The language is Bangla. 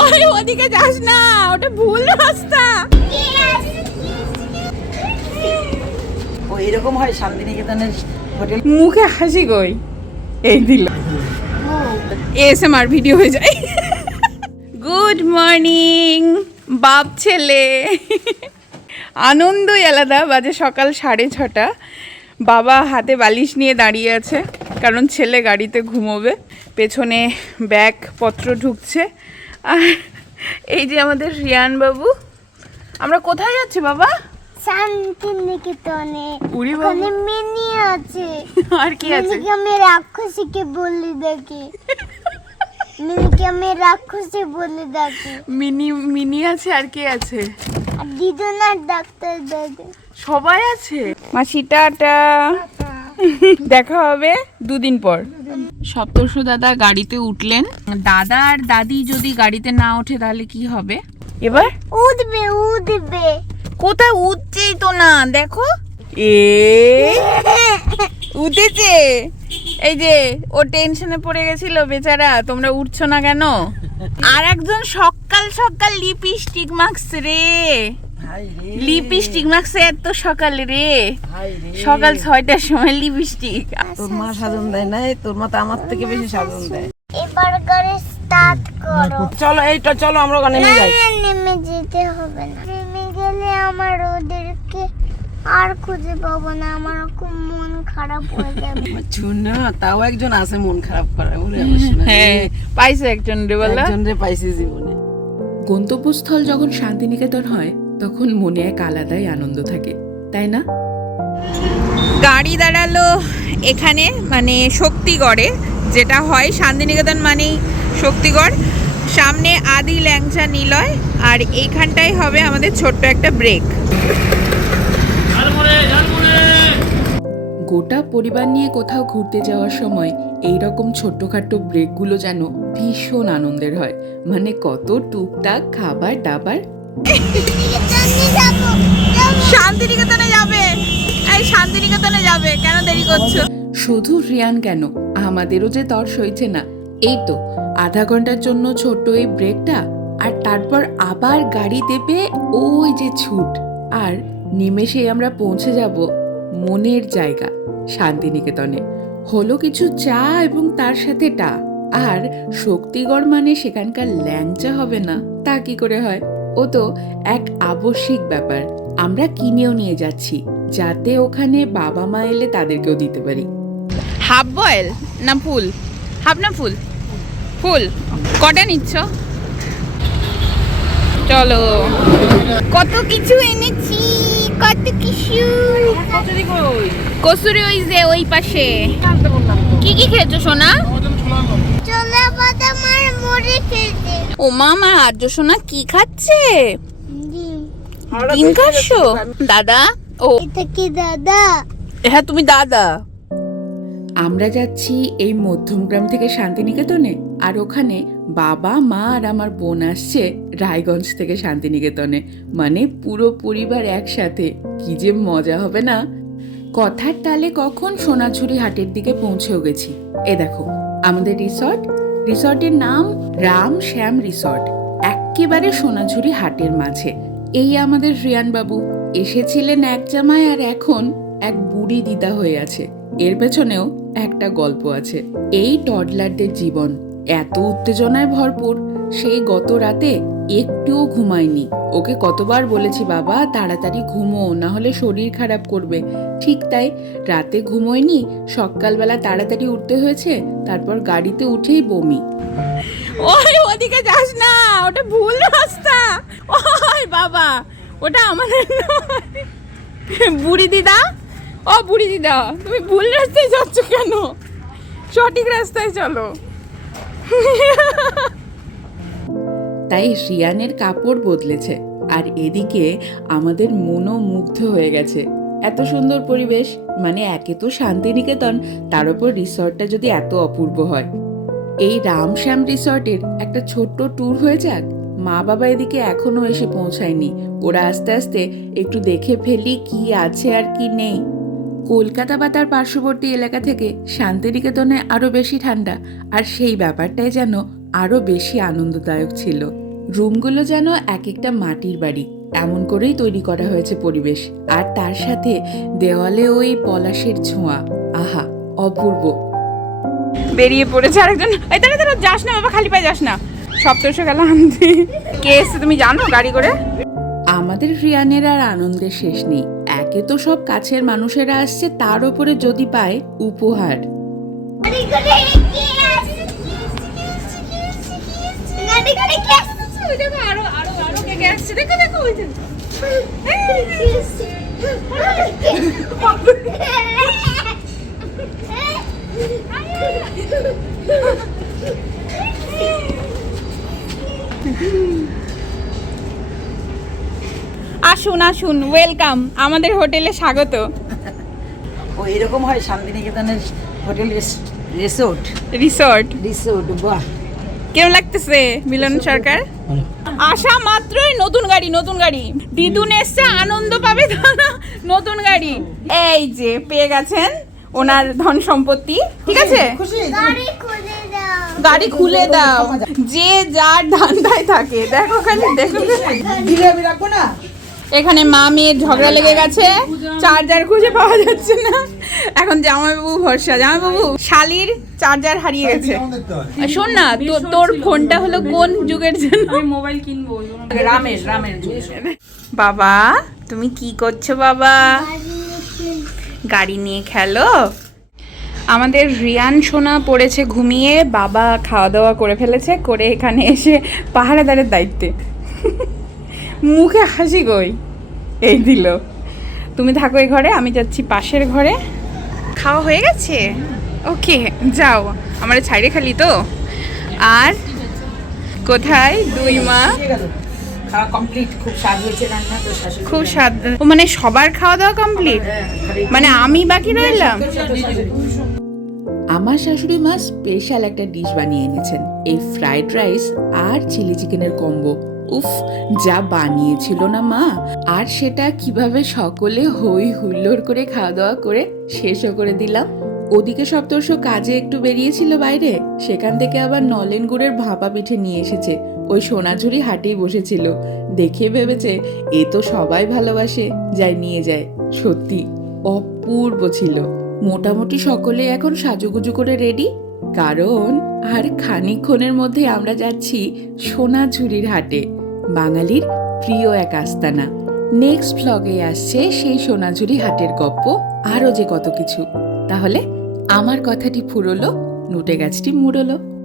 ওই ওদিকে যাস না ওটা ভুল রাস্তা। ও এরকম হয় শান্তিনিকেতনের হোটেল? মুখে হাসি কই? এই দিল। এসএমআর ভিডিও হয়ে যায়। গুড মর্নিং বাপ ছেলে। আনন্দই আলাদা বাজে সকাল সাড়ে ছটা। বাবা হাতে বালিশ নিয়ে দাঁড়িয়ে আছে কারণ ছেলে গাড়িতে ঘুমোবে। পেছনে ব্যাগ পত্র ঢুকছে। আর এই যে আমাদের রিয়ান বাবু আমরা কোথায় যাচ্ছি বাবা? শান্তিনিকেতনে। ওখানে মিনি আছে। আর কি আছে? মিনিকে আমি রাক্ষসীকে বলি দেখি মিনিকে আমি রাক্ষসী বলি দেখি মিনি মিনি আছে আর কে আছে? আর দিদুনার ডাক্তার দেখে সবাই আছে? মাসি টাটা। দেখা হবে দুদিন পর। সপ্তর্ষ দাদা গাড়িতে উঠলেন। দাদা আর দাদি যদি গাড়িতে না ওঠে তাহলে কি হবে? এবার? উঠবে উঠবে। কোথায় উঠছেই তো না দেখো। এ উঠেছে। এই যে ও টেনশনে পড়ে গেছিল বেচারা তোমরা উঠছো না কেন? আর একজন সকাল সকাল লিপস্টিক মাখছ রে। লিপস্টিক মাখছে এত সকালে রে। সকাল ছয়টার সময় লিপস্টিক। তোর মা সাজন দেয় না তোর মা তো আমার থেকে বেশি সাজন দেয়। এবার গাড়ি স্টার্ট করো। চলো এইটা চলো আমরা ওখানে না নিয়ে যাই নেমে যেতে হবে না। নেমে গেলে আমার ওদেরকে আর খুঁজে পাবো না। আমার খুব মন খারাপ হয়ে যাবে। শুনো তাও একজন আছে মন খারাপ করে ওরে। হ্যাঁ পাইছে একজন রে বলা। একজন রে পাইছি জীবনে। গন্তব্যস্থল যখন শান্তিনিকেতন হয় তখন মনে এক আলাদাই আনন্দ থাকে তাই না? গাড়ি দাঁড়াল এখানে মানে শক্তিগড়ে যেটা হয় শান্তিনিকেতন মানেই শক্তিগড়। সামনে আদি ল্যাংচা নিলয় আর এইখানটাই হবে আমাদের ছোট্ট একটা ব্রেক গোটা পরিবার নিয়ে কোথাও ঘুরতে যাওয়ার সময় এই রকম ছোট্টখাট্টো ব্রেকগুলো যেন ভীষণ আনন্দের হয়। মানে কত টুকটাক খাবার দাবার। শান্তিনিকেতনে যাবে। এই শান্তিনিকেতনে যাবে। কেন দেরি করছ? শুধু রিয়ান কেন? আমাদেরও যে তর সইছে না। এই তো, আধা ঘণ্টার জন্য ছোট্ট এই ব্রেকটা আর তারপর আবার গাড়ি দেবে ওই যে ছুট। আর নিমেষেই আমরা পৌঁছে যাব মনের জায়গা, শান্তিনিকেতনে। হলো কিছু চা এবং তার সাথে টা আর শক্তিগড় মানে সেখানকার ল্যাংচা হবে না? তা কি করে হয়? ও তো এক আবশ্যিক ব্যাপার। আমরা কিনেও নিয়ে যাচ্ছি যাতে ওখানে বাবা মা এলে তাদেরকেও দিতে পারি। হাফ বয়েল না ফুল? হাফ না ফুল? ফুল। কটা নিচ্ছ? চলো। কত কিছু এনেছি কত কিছু। কসুরি ওই যে ওই পাশে। কি কি খেয়েছো সোনা? ও মামা আর্য সোনা কি খাচ্ছে? দাদা? ও। এটা কি দাদা? হ্যাঁ তুমি দাদা। আমরা যাচ্ছি এই মধ্যমগ্রাম থেকে শান্তিনিকেতনে আর ওখানে বাবা মা আর আমার বোন আসছে রায়গঞ্জ থেকে শান্তিনিকেতনে। মানে পুরো পরিবার একসাথে। কি যে মজা হবে না? কথার তালে কখন সোনাঝুরি হাটের দিকে পৌঁছেও গেছি। এ দেখো আমাদের রিসর্ট। রিসর্টের নাম রাম শ্যাম রিসর্ট। একেবারে সোনাঝুরি হাটের মাঝে। এই আমাদের বাবু এসেছিলেন এক জামায় আর এখন এক বুড়ি দিদা হয়ে আছে। এর পেছনেও একটা গল্প আছে। এই টডলারদের জীবন এত উত্তেজনায় ভরপুর। সেই গত রাতে একটুও ঘুমায়নি। ওকে কতবার বলেছি, বাবা, তাড়াতাড়ি ঘুমো না হলে শরীর খারাপ করবে। ঠিক তাই রাতে ঘুমোয়নি, সকালবেলা তাড়াতাড়ি উঠতে হয়েছে, তারপর গাড়িতে উঠেই বমি। ওই ওদিকে যাস না, ওটা ভুল রাস্তা। ওই বাবা, ওটা আমাদের বুড়ি দিদা, ও বুড়ি দিদা, তুমি ভুল রাস্তায় যাচ্ছ কেন? সঠিক রাস্তায় চলো। তাই রিয়ানের কাপড় বদলেছে। আর এদিকে আমাদের মনও মুগ্ধ হয়ে গেছে। এত সুন্দর পরিবেশ মানে একে তো শান্তিনিকেতন, তার উপর রিসর্টটা যদি এত অপূর্ব হয়। এই রামশ্যাম রিসর্টের একটা ছোট্ট ট্যুর হয়ে যাক? মা বাবা এদিকে এখনও এসে পৌঁছায়নি। ওরা আস্তে আস্তে একটু দেখে ফেলি কি আছে আর কি নেই। কলকাতা বা তার পার্শ্ববর্তী এলাকা থেকে শান্তিনিকেতনে আরও বেশি ঠান্ডা। আর সেই ব্যাপারটাই যেন আরও বেশি আনন্দদায়ক ছিল। রুমগুলো যেন এক একটা মাটির বাড়ি এমন করেই তৈরি করা হয়েছে পরিবেশ। আর তার সাথে দেওয়ালে ওই পলাশের ছোঁয়া। আহা অপূর্ব। বেরিয়ে পড়েছে আরেকজন। এই দাঁড়া দাঁড়া যাস না বাবা খালি পায়ে যাস না। সপ্তর্ষ গেল আনতে। কে এসছে তুমি জানো গাড়ি করে? আমাদের রিয়ানের আর আনন্দের শেষ নেই। একে তো সব কাছের মানুষেরা আসছে তার উপরে যদি পায় উপহার। গাড়ি করে আসছে? দেখো আরও আরও আরও কে কে আসছে দেখো দেখো ওই যে আসুন আসুন ওয়েলকাম আমাদের হোটেলে স্বাগত। ও এরকম হয় শান্তিনিকেতনের হোটেল রিসোর্ট রিসোর্ট রিসোর্ট বাহ। কেমন লাগতেছে মিলন সরকার? আসা মাত্রই নতুন গাড়ি নতুন গাড়ি। দিদুন এসছে আনন্দ পাবে নতুন গাড়ি। এই যে পেয়ে গেছেন ওনার ধন সম্পত্তি। ঠিক আছে? গাড়ি খুলে দাও। গাড়ি খুলে দাও। যে যার ধান্দায় থাকে। দেখো খালি দেখো। রাখব না? এখানে মা মেয়ের ঝগড়া লেগে গেছে। চার্জার খুঁজে পাওয়া যাচ্ছে না। এখন জামাইবাবু ভরসা জামাইবাবু শালির চার্জার হারিয়ে গেছে। শোন না তো- তোর ফোনটা হলো কোন যুগের জন্য? মোবাইল রামের রামের যুগ। বাবা তুমি কি করছ বাবা? গাড়ি নিয়ে খেলো? আমাদের রিয়ান সোনা পড়েছে ঘুমিয়ে বাবা খাওয়া দাওয়া করে ফেলেছে করে এখানে এসে পাহারাদারের দায়িত্বে। মুখে হাসি কই? এই দিল। তুমি থাকো এই ঘরে আমি যাচ্ছি পাশের ঘরে। খাওয়া হয়ে গেছে? ওকে যাও। আমার ছাইরে খালি তো। আর কোথায় দুই মা? খুব স্বাদ মানে সবার খাওয়া দাওয়া কমপ্লিট মানে আমি বাকি রইলাম? আমার শাশুড়ি মা স্পেশাল একটা ডিশ বানিয়ে এনেছেন এই ফ্রাইড রাইস আর চিলি চিকেনের কম্বো উফ, যা বানিয়েছিল না মা। আর সেটা কীভাবে সকলে হই হুল্লোড় করে খাওয়া দাওয়া করে শেষও করে দিলাম। ওদিকে সপ্তর্ষ কাজে একটু বেরিয়েছিল বাইরে, সেখান থেকে আবার নলেন গুড়ের ভাপা পিঠে নিয়ে এসেছে। ওই সোনাঝুরি হাটেই বসেছিল। দেখে ভেবেছে, এ তো সবাই ভালোবাসে, যাই নিয়ে যায়। সত্যি, অপূর্ব ছিল। মোটামুটি সকলে এখন সাজুগুজু করে রেডি কারণ আর খানিক্ষণের মধ্যে আমরা যাচ্ছি সোনাঝুরির হাটে, বাঙালির প্রিয় এক আস্তানা। নেক্সট ভ্লগে আসছে সেই সোনাঝুরি হাটের গপ্প, আরও যে কত কিছু। তাহলে আমার কথাটি ফুরলো নুটে গাছটি মুড়লো।